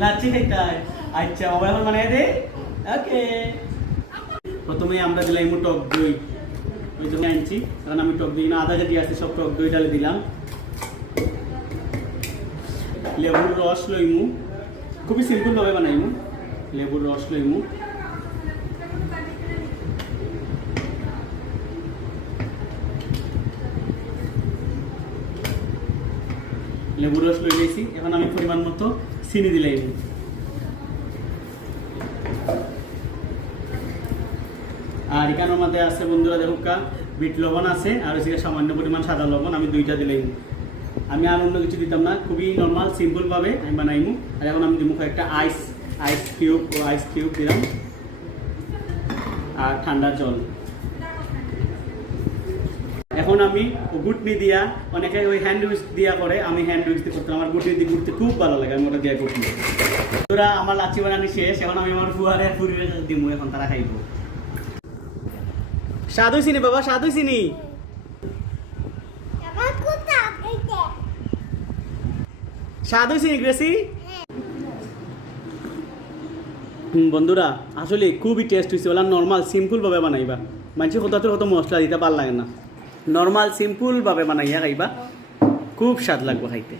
লাচ্ছি খাইতে হয়। আচ্ছা বাবা এখন বানাই দে। ওকে, প্রথমে আমরা দিলাম একটু টক দই, ওই জন্য আনছি, কারণ আমি টক দই না আধা কেজি আছে, সব টক দই ডালে দিলাম। লেবুর রস লইমু, খুবই সিম্পলভাবে বানাইমু। লেবুর রস লইমু, লেবুর রস লই দিয়েছি। এখন আমি পরিমাণ মতো চিনি দিলাম। আর এখানের মধ্যে আছে বন্ধুরা দেখুকা বিট লবণ আছে, আর হচ্ছে সামান্য পরিমাণ সাদা লবণ, আমি দুইটা দিলাম। আমি আর অন্য কিছু দিতাম না, খুবই নর্মাল সিম্পলভাবে আমি বানাইমু। আর এখন আমি দিব একটা আইস কিউব দিলাম, আর ঠান্ডা জল। এখন আমি গুটনি দিয়া, অনেকে ওই হ্যান্ড উইক্স দিয়া করে, আমি হ্যান্ড উইক্স দিয়ে করতাম। আমার গুটনি দিয়ে ঘুরতে খুব ভালো লাগে, আমি ওটা দিয়ে করতে। তোরা আমার লাচ্ছি বানানি শেষ, এখন আমি আমার ফুয়ারে ফুরিয়ে দিব, এখন তারা খাইব। স্বাদ হইছি নি বাবা, স্বাদ হইছি নি? স্বাদ হইছি নি গ্রেসি? বন্ধুরা আসলে খুবই টেস্ট হয়েছে। ওলা নর্মাল সিম্পলভাবে বানাইবা, মানুষের কত মশলা দিতে ভালো লাগে না, নর্মাল সিম্পলভাবে বানাইয়া খাইবা, খুব স্বাদ লাগবে খাইতে।